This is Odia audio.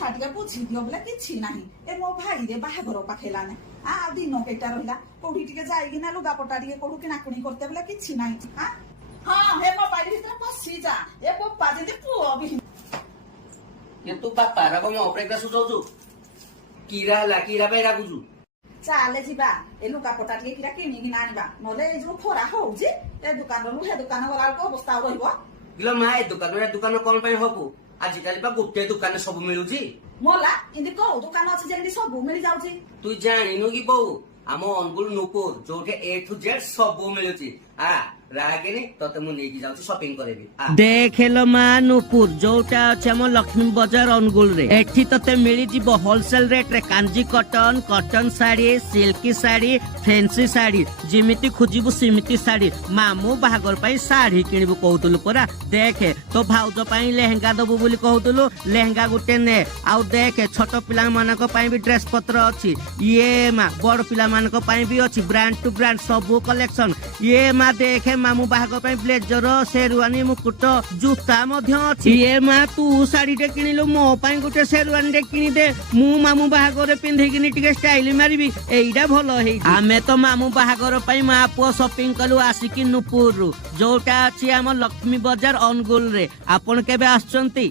କଥା ଟିକେ ବୁଝି ଦିଅ ବୋଲେ କିଛି ନାହିଁ ଏ ମୋ ଭାଇରେ ବାହାଘର ପାଖେଇଲାନି ଦିନ କେଇଟା ରହିଲା କୋଉଠି ଟିକେ ଯାଇକିନା ଲୁଗାପଟା ଟିକେ କୋଉଠୁ କିଣାକୁଣି କରିତେ ବୋଲେ କିଛି ନାହିଁ ହଁ ହେ ମୋବାଇଲ ଭିତରେ ପଶି ଯା ଏ ବୋପା ଯେମିତି ପୁଅ ବି କିନ୍ତୁ ବାପାର କଣ ଅପେକ୍ଷା ସୁଝଉଛୁ କିରା ହେଲା କିରା ପାଇଁ ଡାକୁଛୁ ଚାଲେ ଯିବା ଏ ଲୁଗାପଟା ଟିକେ କିରା କିଣିକିନା ଆଣିବା ନହେଲେ ଏଇ ଯୋଉ ଖରା ହଉଛି ଏ ଦୋକାନରୁ ହେ ଦୋକାନ ଗଲା ବେଳକୁ ଅବସ୍ଥା ଆଉ ରହିବ କିଲୋ ମା ଏ ଦୋକାନ କଣ ପାଇଁ ହବୁ ଆଜିକାଲି ବା ଗୋଟେ ଦୋକାନରେ ସବୁ ମିଳୁଛି ମଲା ଏମିତି କୋଉ ଦୋକାନ ଅଛି ଯେମିତି ସବୁ ମିଳିଯାଉଛି ତୁ ଜାଣିନୁ କି ବୋଉ ଆମ ଅନୁଗୁଳ ନୂପୁର ଯୋଉଠି A to Z ସବୁ ମିଳୁଛି ରାଗିନି ତତେ ମୁଁ ନେଇକି ଯାଉଛି ସପିଂ କରିବି ଦେଖେଲ ମା ନୂପୁର ଯୋଉଟା ଅଛି ଆମ ଲକ୍ଷ୍ମୀ ବଜାର ଅନୁଗୁଳ ରେ ଏଠି ତତେ ମିଳିଯିବ ହୋଲସେଲ ରେଟ ରେ କାଞ୍ଜି କଟନ ଶାଢୀ ସିଲ୍କି ଶାଢୀ ଫେନ୍ସି ଶାଢୀ ଯେମିତି ଖୋଜିବୁ ସେମିତି ଶାଢୀ ମାମୁଁ ବାହାଘର ପାଇଁ ଶାଢୀ କିଣିବୁ କହୁଥିଲୁ ପରା ଦେଖେ ତୋ ଭାଉଜ ପାଇଁ ଲେହେଙ୍ଗା ଦବୁ ବୋଲି କହୁଥିଲୁ ଲେହେଙ୍ଗା ଗୋଟେ ନେ ଆଉ ଦେଖେ ଛୋଟ ପିଲାମାନଙ୍କ ପାଇଁ ବି ଡ୍ରେସ ପତ୍ର ଅଛି ଇଏ ମା ବଡ ପିଲାମାନଙ୍କ ପାଇଁ ବି ଅଛି ବ୍ରାଣ୍ଡ ଟୁ ବ୍ରାଣ୍ଡ ସବୁ କଲେକ୍ସନ ଇଏ ମା ଦେଖେ ମାମୁଁ ବାହାଘର ପାଇଁ ବ୍ଲେଜର ସେରୱାନୀ ମୁକୁଟ ଜୁତା ମଧ୍ୟ ଅଛି ଇଏ ମା ତୁ ଶାଢୀଟେ କିଣିଲୁ ମୋ ପାଇଁ ଗୋଟେ ସେରୱାନୀଟେ କିଣିଦେ ମୁଁ ମାମୁଁ ବାହାଘରରେ ପିନ୍ଧିକିନି ଟିକେ ଷ୍ଟାଇଲ ମାରିବି ଏଇଟା ଭଲ ହେଇଛି ଆମେ ତ ମାମୁଁ ବାହାଘର ପାଇଁ ମା ପୁଅ ସପିଂ କଲୁ ଆସିକି ନୂପୁରରୁ ଯୋଉଟା ଅଛି ଆମ ଲକ୍ଷ୍ମୀ ବଜାର ଅନୁଗୁଳ ରେ ଆପଣ କେବେ ଆସୁଛନ୍ତି